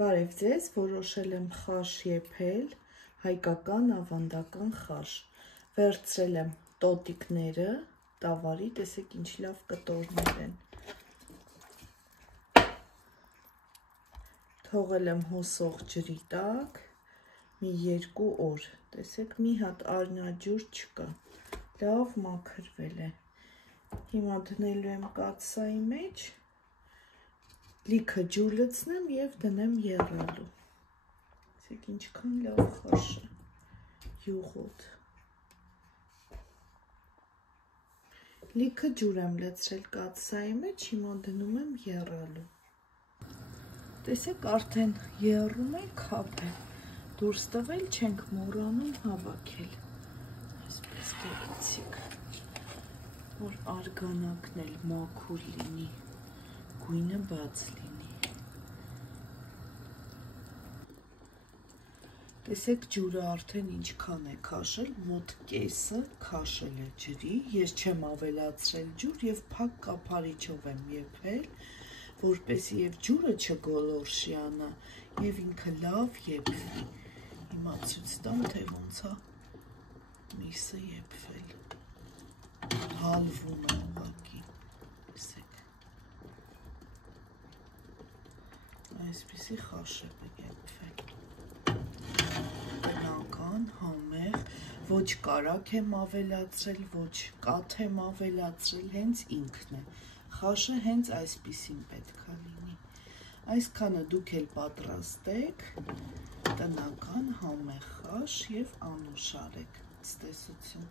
Բարև ձեզ, որոշել եմ խաշ եփել, հայկական ավանդական խաշ։ Վերցրել եմ տոտիկները, տավարի, տեսեք ինչ լավ կտորներ են։ Թողել եմ հոսող ջրի տակ, մի 2 օր, տեսեք մի հատ արնաջուր չկա, լավ մաքրվել է։ Հիմա դնելու եմ կաթսայի մեջ, լիքը ջուր լցնեմ և դնեմ եռալու։ Տեսեք ինչքան լավ խաշ է, յուղոտ։ Լիքը ջուր եմ լցրել կաթսայի մեջ, հիմա դնում եմ եռալու։ Տեսեք արդեն եռում է, քափ է, դուրս տվել չենք մոռանում հավաքել։ Այսպես գեղեցիկ, որ արգանակն էլ մաքուր լինի, գույնը բաց լինի։ Տեսեք ջուրը արդեն ինչքան է քաշել, մոտ կեսը քաշել է ջրի, ես չեմ ավելացրել ջուր և փակ կափարիչով եմ եփել, որպեսզի և ջուրը չգոլորշիանա և ինքը լավ եփվի։ Հիմա ցույց տամ, թե ոնց է միսը եփվել։ Հալվում է ուղղակի, տեսեք։ Այսպիսի խաշ է եփվել։ Բնական, համեղ, ոչ կարագ եմ ավելացրել, ոչ կաթ եմ ավելացրել, հենց ինքն է։ Խաշը հենց այսպիսին պետք է լինի։ Այսքանը դուք էլ պատրաստեք, տնական համեղ խաշ և անուշ արեք։ Ցտեսություն։